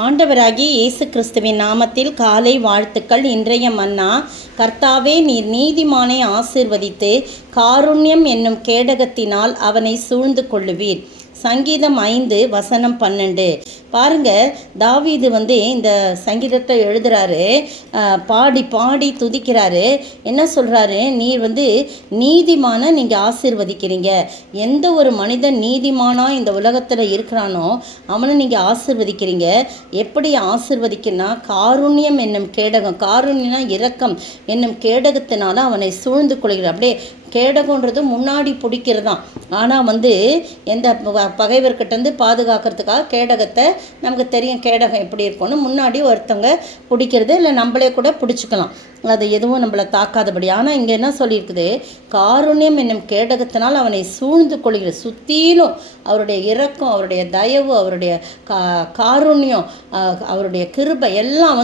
ஆண்டவராகிய இயேசு கிறிஸ்துவின் நாமத்தில் காலை வாழ்த்துக்கள். இன்றைய மன்னா, கர்த்தாவே, நீர் நீதிமானை ஆசீர்வதித்து காருண்யம் என்னும் கேடகத்தினால் அவனை சூழ்ந்து கொள்ளுவீர். சங்கீதம் 5:12. பாருங்க, தாவீது இந்த சங்கீதத்தை எழுதுறாரு, பாடி பாடி துதிக்கிறாரு. என்ன சொல்றாரு? நீர் நீதிமான நீங்கள் ஆசீர்வதிக்கிறீங்க. எந்த ஒரு மனிதன் நீதிமானா இந்த உலகத்தில் இருக்கிறானோ அவனை நீங்கள் ஆசீர்வதிக்கிறீங்க. எப்படி ஆசீர்வதிக்கனா? காருண்யம் என்னும் கேடகம், காருண்யம்னா இரக்கம் என்னும் கேடகத்தினால அவனை சூழ்ந்து கொள்கிறார். அப்படியே கேடகன்றது முன்னாடி பிடிக்கிறதான். ஆனால் எந்த பகைவர்கிட்டேருந்து பாதுகாக்கிறதுக்காக கேடகத்தை, நமக்கு தெரியும் கேடகம் எப்படி இருக்கும்னு, முன்னாடி ஒருத்தவங்க பிடிக்கிறது, இல்லை நம்மளே கூட பிடிச்சிக்கலாம், அது எதுவும் நம்மளை தாக்காதபடி. ஆனால் இங்கே என்ன சொல்லியிருக்குது? காருண்யம் என்னும் கேடகத்தினால் அவனை சூழ்ந்து கொள்கிறது. சுற்றிலும் அவருடைய இரக்கம், அவருடைய தயவு, அவருடைய காருண்யம், அவருடைய கிருபை எல்லாம்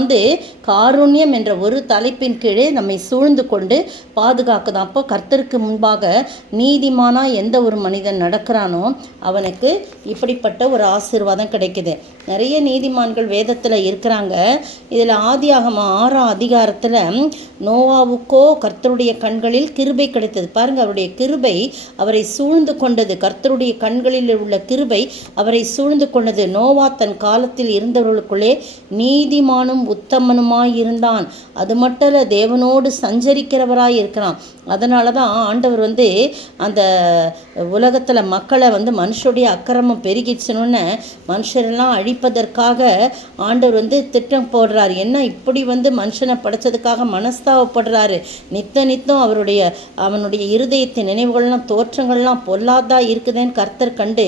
காருண்யம் என்ற ஒரு தலைப்பின் கீழே நம்மை சூழ்ந்து கொண்டு பாதுகாக்குதான். அப்போ கர்த்தருக்கு முன்பாக நீதிமானா எந்த ஒரு மனிதன் நடக்கிறானோ அவனுக்கு இப்படிப்பட்ட ஒரு ஆசீர்வாதம் கிடைக்குது. நிறைய நீதிமான்கள் வேதத்தில் இருக்கிறாங்க. இதில் ஆதியாகமம் 6ஆம் அதிகாரத்தில் நோவாவுக்கோ கர்த்தருடைய கண்களில் கிருபை கிடைத்தது. பாருங்கள், அவருடைய கிருபை அவரை சூழ்ந்து கொண்டது. கர்த்தருடைய கண்களில் உள்ள கிருபை அவரை சூழ்ந்து கொண்டது. நோவா தன் காலத்தில் இருந்தவர்களுக்குள்ளே நீதிமானும் உத்தமனுமாய் இருந்தான். அது மட்டும் இல்லை, தேவனோடு சஞ்சரிக்கிறவராய் இருக்கிறான். அதனால தான் ஆண்டவர் அந்த உலகத்தில் மக்களை மனுஷருடைய அக்கிரமம் பெருகிச்சுன்னு மனுஷரெல்லாம் அழிப்பதற்காக ஆண்டவர் திட்டம் போடுறாரு. என்ன இப்படி மனுஷனை படைச்சதுக்காக மனஸ்தாவப்படுறாரு. நித்தம் அவனுடைய இருதயத்தின் நினைவுகள்லாம் தோற்றங்கள்லாம் பொல்லாதா இருக்குதுன்னு கர்த்தர் கண்டு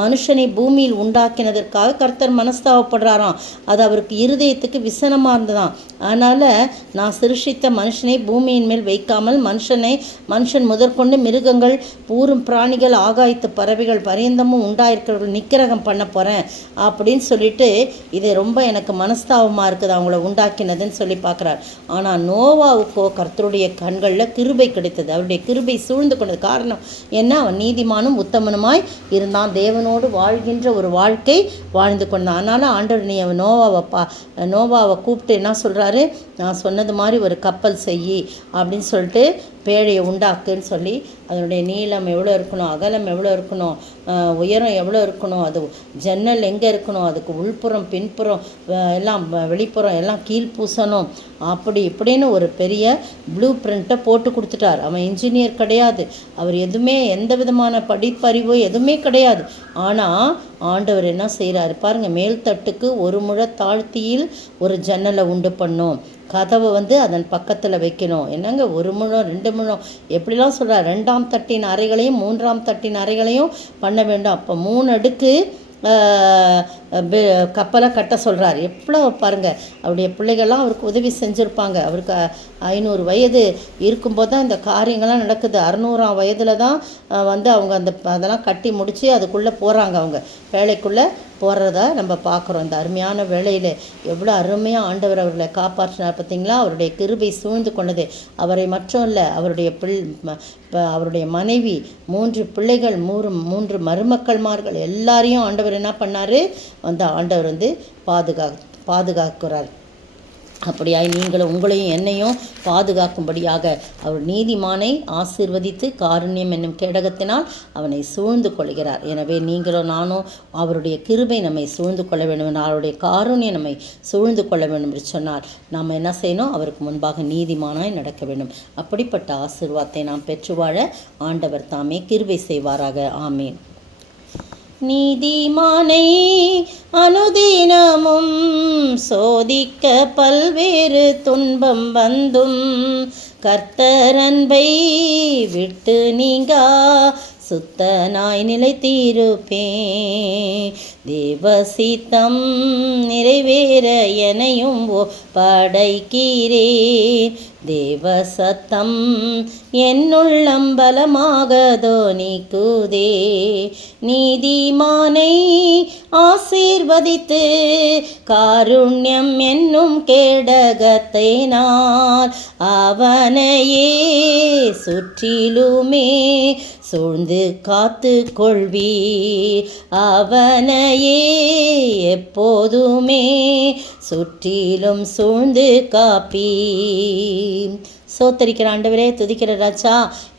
மனுஷனை பூமியில் உண்டாக்கினதற்காக கர்த்தர் மனஸ்தாவப்படுறாராம். அது அவருக்கு இருதயத்துக்கு விசனமாக இருந்ததாம். அதனால் நான் சிருஷித்த மனுஷனை பூமியின் மேல் வைக்காமல் மனுஷன் முதற்கொண்டு மிருகங்கள், ஊரும் பிராணிகள், ஆகாயத்து பறவைகள் பரியந்தமும் உண்டாயிருக்கிறவர்கள் நிக்கிரகம் பண்ண போகிறேன் அப்படின்னு சொல்லிட்டு, இது ரொம்ப எனக்கு மனஸ்தாபமாக இருக்குது அவங்கள உண்டாக்கினதுன்னு சொல்லி பார்க்குறார். ஆனால் நோவாவுக்கோ கர்த்தருடைய கண்களில் கிருபை கிடைத்தது. அவருடைய கிருபை சூழ்ந்து கொண்டது. காரணம் என்ன? அவன் நீதிமானும் உத்தமனுமாய் இருந்தான். தேவனோடு வாழ்கின்ற ஒரு வாழ்க்கை வாழ்ந்து கொண்டான். அதனால் ஆண்டவர் நீ நோவாவை கூப்பிட்டு என்ன சொல்கிறாரு? நான் சொன்னது மாதிரி ஒரு கப்பல் செய்யி அப்படின்னு சொல்லிட்டு பேழையை உண்டாக்குன்னு சொல்லி, அதனுடைய நீளம் எவ்வளோ இருக்கணும், அகலம் எவ்வளோ இருக்கணும், உயரம் எவ்வளோ இருக்கணும், அது ஜன்னல் எங்கே இருக்கணும், அதுக்கு உள்புறம் பின்புறம் எல்லாம் வெளிப்புறம் எல்லாம் கீழ்பூசணும், அப்படி இப்படின்னு ஒரு பெரிய ப்ளூ பிரிண்ட்டை போட்டு கொடுத்துட்டார். அவன் இன்ஜினியர் கிடையாது, அவர் எதுவுமே எந்த விதமான படிப்பறிவோ எதுவுமே கிடையாது. ஆனால் ஆண்டவர் என்ன செய்கிறாரு பாருங்கள், மேல்தட்டுக்கு ஒரு முழ தாழ்த்தியில் ஒரு ஜன்னலை உண்டு பண்ணும், கதவை அதன் பக்கத்தில் வைக்கணும். என்னங்க, ஒரு முழம் 2 முழம் எப்படிலாம் சொல்கிறார்? 2ஆம் தட்டின் அறைகளையும் 3ஆம் தட்டின் அறைகளையும் பண்ண வேண்டும். அப்போ 3 அடுக்கு கப்பலை கட்ட சொல்கிறார். எவ்வளோ பாருங்கள், அவருடைய பிள்ளைகள்லாம் அவருக்கு உதவி செஞ்சுருப்பாங்க. அவருக்கு 500 வயது இருக்கும்போது தான் இந்த காரியங்கள்லாம் நடக்குது. 600ஆம் வயதில் தான் அவங்க அதெல்லாம் கட்டி முடித்து அதுக்குள்ளே போகிறாங்க. அவங்க வேலைக்குள்ளே போகிறத நம்ம பார்க்குறோம். இந்த அருமையான வேலையில் எவ்வளோ அருமையாக ஆண்டவர் அவர்களை காப்பாற்றினார் பார்த்தீங்களா? அவருடைய கிருபை சூழ்ந்து கொண்டது. அவரை மட்டும் இல்லை, அவருடைய மனைவி, 3 பிள்ளைகள், 3 மருமக்கள்மார்கள் எல்லாரையும் ஆண்டவர் என்ன பண்ணார்? ஆண்டவர் பாதுகாக்கிறார். அப்படியாய் நீங்களும் உங்களையும் என்னையும் பாதுகாக்கும்படியாக அவர் நீதிமானை ஆசீர்வதித்து காருண்யம் என்னும் கேடகத்தினால் அவனை சூழ்ந்து கொள்கிறார். எனவே நீங்களும் நானும் அவருடைய கிருபை நம்மை சூழ்ந்து கொள்ள வேண்டும், அவருடைய காருண்யம் நம்மை சூழ்ந்து கொள்ள வேண்டும் என்று சொன்னால் நாம் என்ன செய்யணும்? அவருக்கு முன்பாக நீதிமானாய் நடக்க வேண்டும். அப்படிப்பட்ட ஆசீர்வாதத்தை நாம் பெற்று வாழ ஆண்டவர் தாமே கிருபை செய்வாராக. ஆமேன். நீதிமானை அனுதினமும் சோதிக்க பல்வேறு துன்பம் வந்தும் கர்த்தரன்பை விட்டு நீங்கா சுத்தனாய் நிலைத்திருப்பே. தேவசித்தம் நிறைவேற எனையும் படைக்கிறேன். தேவ சத்தம் என்னுள்ளம் பலமாக தோனிக்குதே. நீதிமானை ஆசீர்வதித்து காருண்யம் என்னும் கேடகத்தை நான் அவனையே சுற்றிலுமே சூழ்ந்து காத்து கொள்வீர். அவனையே என்னையே எப்போதுமே சுற்றிலும் சூழ்ந்து காப்பீர். சோத்தரிக்கிற ஆண்டவரே, துதிக்கிற ராஜா,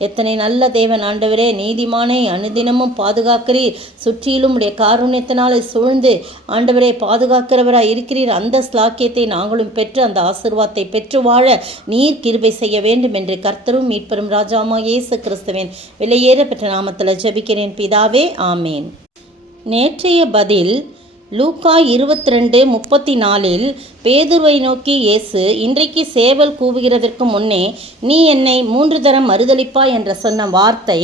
எத்தனை நல்ல தேவன் ஆண்டவரே, நீதிமானை அனுதினமும் பாதுகாக்கிறீர். சுற்றிலும் உடைய காருண்யத்தினாலே சூழ்ந்து ஆண்டவரே பாதுகாக்கிறவராய் இருக்கிறீர். அந்த ஸ்லாக்கியத்தை நாங்களும் பெற்று அந்த ஆசீர்வாதத்தை பெற்று வாழ நீர் கிருபை செய்ய வேண்டும் என்று கர்த்தரும் மீட்பரும் ராஜாமா இயேசு கிறிஸ்துவின் விலையேற பெற்ற நாமத்தில் ஜெபிக்கிறேன் பிதாவே, ஆமேன். நேற்றைய பதில் லூக்கா 22:34 பேதுருவை நோக்கி இயேசு, இன்றைக்கு சேவல் கூவுகிறதற்கு முன்னே நீ என்னை 3 தரம் மறுதலிப்பாய் என்ற சொன்ன வார்த்தை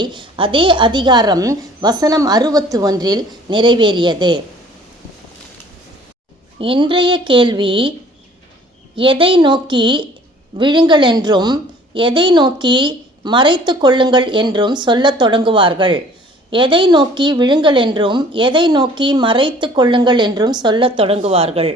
அதே அதிகாரம் வசனம் 61 நிறைவேறியது. இன்றைய கேள்வி, எதை நோக்கி விழுங்கள் என்றும் எதை நோக்கி மறைத்து கொள்ளுங்கள் என்றும் சொல்லத் தொடங்குவார்கள்? எதை நோக்கி விழுங்கள் என்றும் எதை நோக்கி மறைத்து கொள்ளுங்கள் என்றும் சொல்லத் தொடங்குவார்கள்?